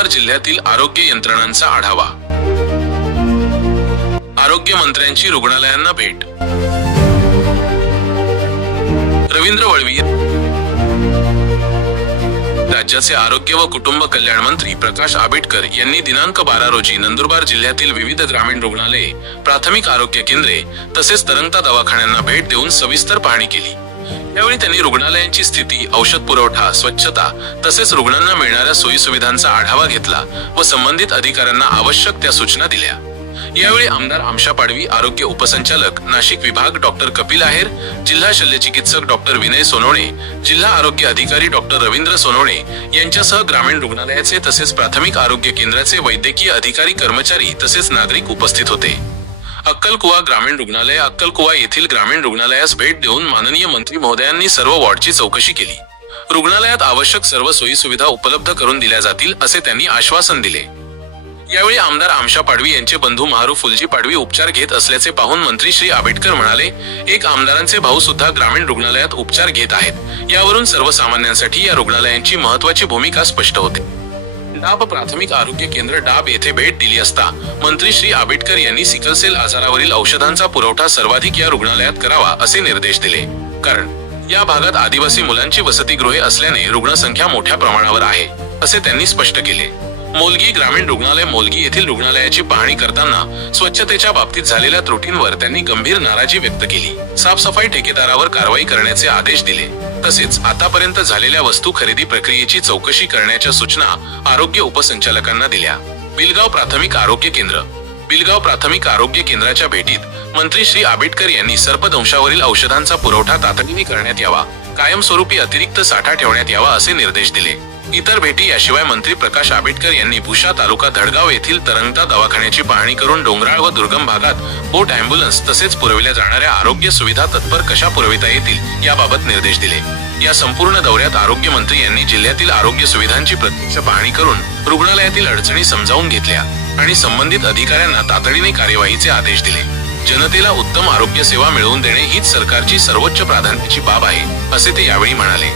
नंदुरबार जिल्ह्यातील आरोग्य यंत्रणांचा आढावा. आरोग्य मंत्र्यांची रुग्णालयांना भेट. रवींद्र वळवी. राज्याचे आरोग्य व कुटुंब कल्याण मंत्री प्रकाश आंबेडकर यांनी दिनांक बारा रोजी नंदुरबार जिल्ह्यातील विविध ग्रामीण रुग्णालये प्राथमिक आरोग्य केंद्रे तसेच तरंगता दवाखान्यांना भेट देऊन सविस्तर पाहणी केली. यावेळी त्यांनी रुग्णालयांची स्थिती औषध पुरवठा स्वच्छता तसेच रुग्णांना मिळणाऱ्या सोयी सुविधांचा आढावा घेतला व संबंधित अधिकाऱ्यांना आवश्यक त्या सूचना दिल्या. यावेळी आमदार आमशा पाडवी आरोग्य उपसंचालक नाशिक विभाग डॉक्टर कपिल आहेर जिल्हा शल्यचिकित्सक डॉक्टर विनय सोनवणे जिल्हा आरोग्य अधिकारी डॉक्टर रवींद्र सोनवणे यांच्यासह ग्रामीण रुग्णालयाचे तसेच प्राथमिक आरोग्य केंद्राचे वैद्यकीय अधिकारी कर्मचारी तसेच नागरिक उपस्थित होते. अक्कलकुवा ग्रामीण रुग्णालय अक्कलकुवा येथील ग्रामीण रुग्णालयास भेट देऊन माननीय मंत्री महोदयांनी सर्व वॉर्डची चौकशी केली. रुग्णालयात आवश्यक सर्व सोयी सुविधा उपलब्ध करून दिल्या जातील असे त्यांनी आश्वासन दिले. यावेळी आमदार आमशा पाडवी यांचे बंधू महारू फुलजी पाडवी उपचार घेत असल्याचे पाहून मंत्री श्री आंबेडकर म्हणाले एक आमदारांचे भाऊ सुद्धा ग्रामीण रुग्णालयात उपचार घेत आहेत. यावरून सर्वसामान्यांसाठी या रुग्णालयांची महत्वाची भूमिका स्पष्ट होते. डाब प्राथमिक आरोग्य केंद्र डाब येथे भेट दिली असता मंत्री श्री आंबेडकर यांनी सिकलसेल आजारावरील औषधांचा पुरवठा सर्वाधिक या रुग्णालयात करावा असे निर्देश दिले. कारण या भागात आदिवासी मुलांची वसतिगृहे असल्याने रुग्णसंख्या मोठ्या प्रमाणावर आहे असे त्यांनी स्पष्ट केले. मोलगी ग्रामीण रुग्णालय मोलगी येथील रुग्णालयाची पाहणी करताना स्वच्छतेच्या बाबतीत झालेल्या त्रुटींवर त्यांनी गंभीर नाराजी व्यक्त केली. साफसफाई ठेकेदारावर कारवाई करण्याचे आदेश दिले. तसेच आतापर्यंत झालेल्या वस्तू खरेदी प्रक्रियेची चौकशी करण्याच्या सूचना आरोग्य उपसंचालकांना दिल्या. बिलगाव प्राथमिक आरोग्य केंद्र. बिलगाव प्राथमिक आरोग्य केंद्राच्या भेटीत मंत्री श्री आंबेडकर यांनी सर्पदंशावरील औषधांचा पुरवठा तातडीने करण्यात यावा कायमस्वरूपी अतिरिक्त साठा ठेवण्यात यावा असे निर्देश दिले. इतर भेटी याशिवाय मंत्री प्रकाश आंबेडकर यांनी भुशा तालुका धडगाव येथील तरंगता दवाखान्याची पाहणी करून डोंगराळ व दुर्गम भागात बोट अँब्युलन्स तसेच पुरविल्या जाणाऱ्या आरोग्य सुविधा तत्पर कशा पुरविता येतील याबाबत निर्देश दिले. या संपूर्ण दौऱ्यात आरोग्य मंत्री यांनी जिल्ह्यातील आरोग्य सुविधांची प्रत्यक्ष पाहणी करून रुग्णालयातील अडचणी समजावून घेतल्या आणि संबंधित अधिकाऱ्यांना तातडीने कार्यवाहीचे आदेश दिले. जनतेला उत्तम आरोग्य सेवा मिळवून देणे हीच सरकारची सर्वोच्च प्राधान्याची बाब आहे असे ते यावेळी म्हणाले.